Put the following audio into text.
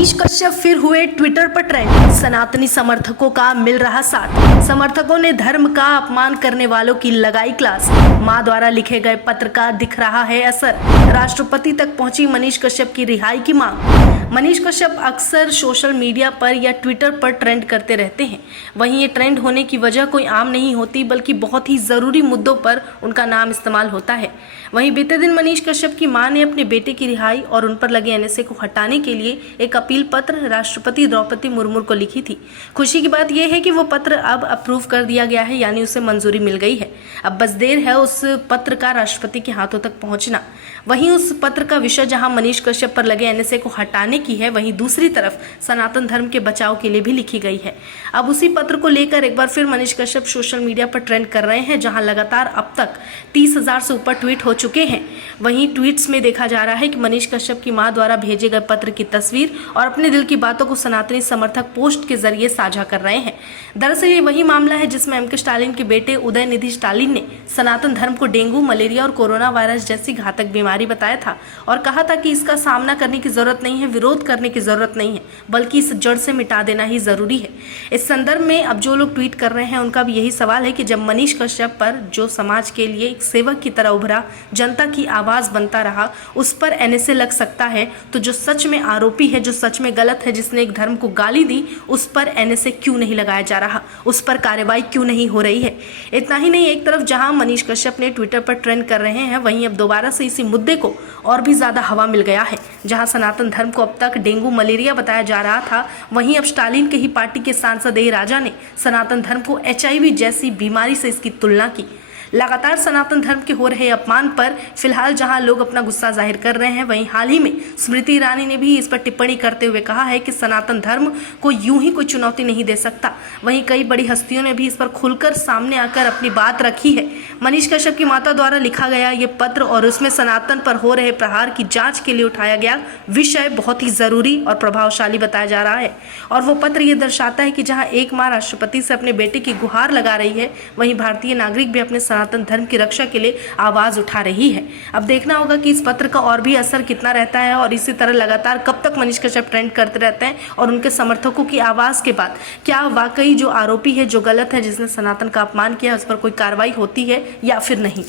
मनीष कश्यप फिर हुए ट्विटर पर ट्रेंड, सनातनी समर्थकों का मिल रहा साथ। समर्थकों ने धर्म का अपमान करने वालों की लगाई क्लास। मां द्वारा लिखे गए पत्र का दिख रहा है असर। राष्ट्रपति तक पहुंची मनीष कश्यप की रिहाई की मांग। मनीष कश्यप अक्सर सोशल मीडिया पर या ट्विटर पर ट्रेंड करते रहते हैं। वहीं ये ट्रेंड होने की वजह कोई आम नहीं होती, बल्कि बहुत ही जरूरी मुद्दों पर उनका नाम इस्तेमाल होता है। वहीं बीते दिन मनीष कश्यप की मां ने अपने बेटे की रिहाई और उन पर लगे एनएसए को हटाने के लिए एक अपील पत्र राष्ट्रपति द्रौपदी मुर्मू को लिखी थी। खुशी की बात यह है कि वो पत्र अब अप्रूव कर दिया गया है, यानी उसे मंजूरी मिल गई है। अब बस देर है उस पत्र का राष्ट्रपति के हाथों तक पहुंचना। वहीं उस पत्र का विषय जहां मनीष कश्यप पर लगे एनएसए को हटाने की है, वहीं दूसरी तरफ सनातन धर्म के बचाव के लिए भी लिखी गई है। अब उसी पत्र को लेकर एक बार फिर मनीष कश्यप सोशल मीडिया पर ट्रेंड कर रहे हैं, जहां लगातार अब तक 30,000 से ऊपर ट्वीट हो चुके हैं। वहीं ट्वीट्स में देखा जा रहा है कि मनीष कश्यप की मां द्वारा भेजे गए पत्र की तस्वीर और अपने दिल की बातों को सनातनी समर्थक पोस्ट के जरिए साझा कर रहे हैं। दरअसल ये वही मामला है जिसमें एमके स्टालिन के बेटे उदयनिधि स्टालिन ने सनातन धर्म को डेंगू, मलेरिया और कोरोना वायरस जैसी घातक बीमारी बताया था और कहा था कि इसका सामना करने की जरूरत नहीं है, विरोध करने की जरूरत नहीं है, बल्कि इस जड़ से मिटा देना ही जरूरी है। इस संदर्भ में अब जो लोग ट्वीट कर रहे हैं उनका भी यही सवाल है कि जब मनीष कश्यप पर, जो समाज के लिए एक सेवक की तरह उभरा, जनता की आवाज बनता रहा, उस पर एनएसए लग सकता है, तो जो सच में आरोपी है, जो सच में गलत है, जिसने एक धर्म को गाली दी, उस पर एनएसए क्यों नहीं लगाया जा रहा, उस पर कार्रवाई क्यों नहीं हो रही है। इतना ही नहीं, एक तरफ जहां मनीष कश्यप ने ट्विटर पर ट्रेंड कर रहे हैं, वहीं अब दोबारा से इसी मुद्दे को और भी ज्यादा हवा मिल गया है। जहां सनातन धर्म को अब तक डेंगू, मलेरिया बताया जा रहा था, वहीं अब स्टालिन के ही पार्टी के सांसद ए राजा ने सनातन धर्म को एचआईवी जैसी बीमारी से इसकी तुलना की। लगातार सनातन धर्म के हो रहे अपमान पर फिलहाल जहां लोग अपना गुस्सा जाहिर कर रहे हैं, वहीं हाल ही में स्मृति ईरानी ने भी इस पर टिप्पणी करते हुए कहा है कि सनातन धर्म को यूं ही कोई चुनौती नहीं दे सकता। वहीं कई बड़ी हस्तियों ने भी इस पर खुलकर सामने आकर अपनी बात रखी है। मनीष कश्यप की माता द्वारा लिखा गया ये पत्र और उसमें सनातन पर हो रहे प्रहार की जांच के लिए उठाया गया विषय बहुत ही जरूरी और प्रभावशाली बताया जा रहा है। और वो पत्र ये दर्शाता है कि जहां एक मां राष्ट्रपति से अपने बेटे की गुहार लगा रही है, वहीं भारतीय नागरिक भी अपने सनातन धर्म की रक्षा के लिए आवाज उठा रही है। अब देखना होगा कि इस पत्र का और भी असर कितना रहता है और इसी तरह लगातार कब तक मनीष कश्यप ट्रेंड करते रहते हैं और उनके समर्थकों की आवाज के बाद क्या वाकई जो आरोपी है, जो गलत है, जिसने सनातन का अपमान किया, उस पर कोई कार्रवाई होती है या फिर नहीं।